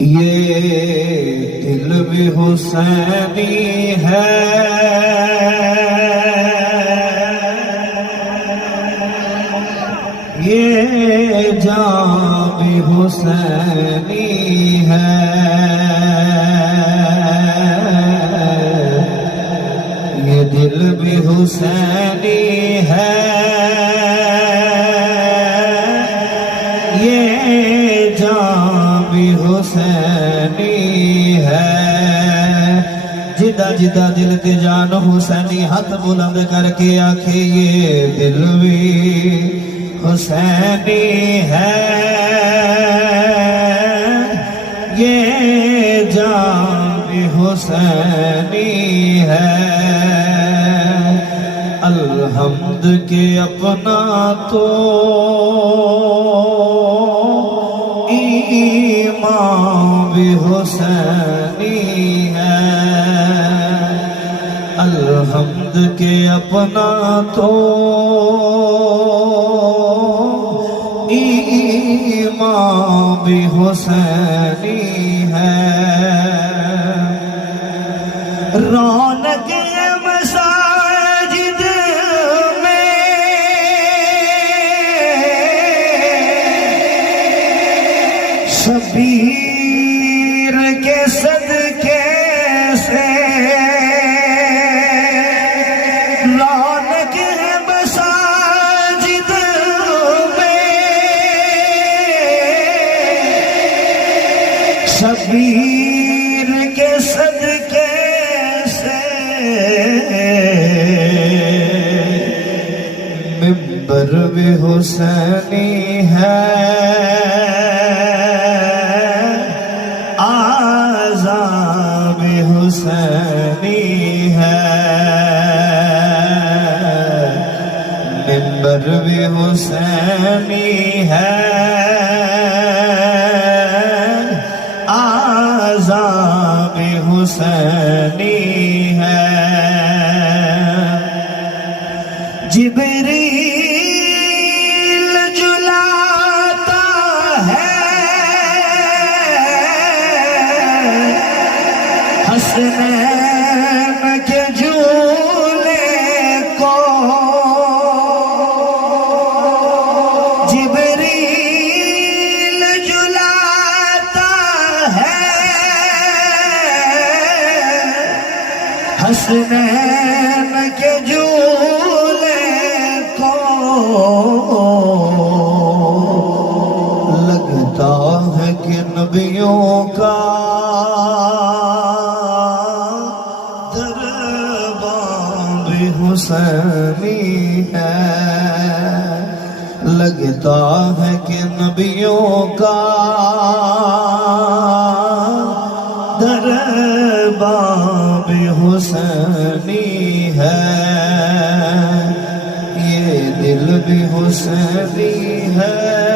یہ دل بھی حسینی ہے، یہ جان بھی حسینی ہے، یہ دل بھی حسینی ہے، یہ جان بھی حسینی ہے۔ جدہ جدہ دل تے جان حسینی، ہاتھ بلند کر کے آکھے یہ دل بھی حسینی ہے، یہ جان بھی حسینی ہے۔ الحمد کے اپنا تو ایمان بھی حسینی ہے، الحمد کے اپنا تو ایمان بھی حسینی ہے۔ رونق مساجد میں شبیر کے صدقے سے، رونق مساجد میں شبیر کے صدقے سے، منبر بھی حسینی ہے، آذان بھی حسینی ہے، منبر بھی حسینی ہے، آذان بھی حسینی ہے۔ جبریل جلاتا ہے حسنین کے جھولے کو، جبریل جلاتا ہے حسنین کے جھولے کو، لگتا ہے کہ نبیوں کا دربار بھی حسینی ہے، لگتا ہے کہ نبیوں کا دربار بھی حسینی ہے، یہ دل بھی حسینی ہے۔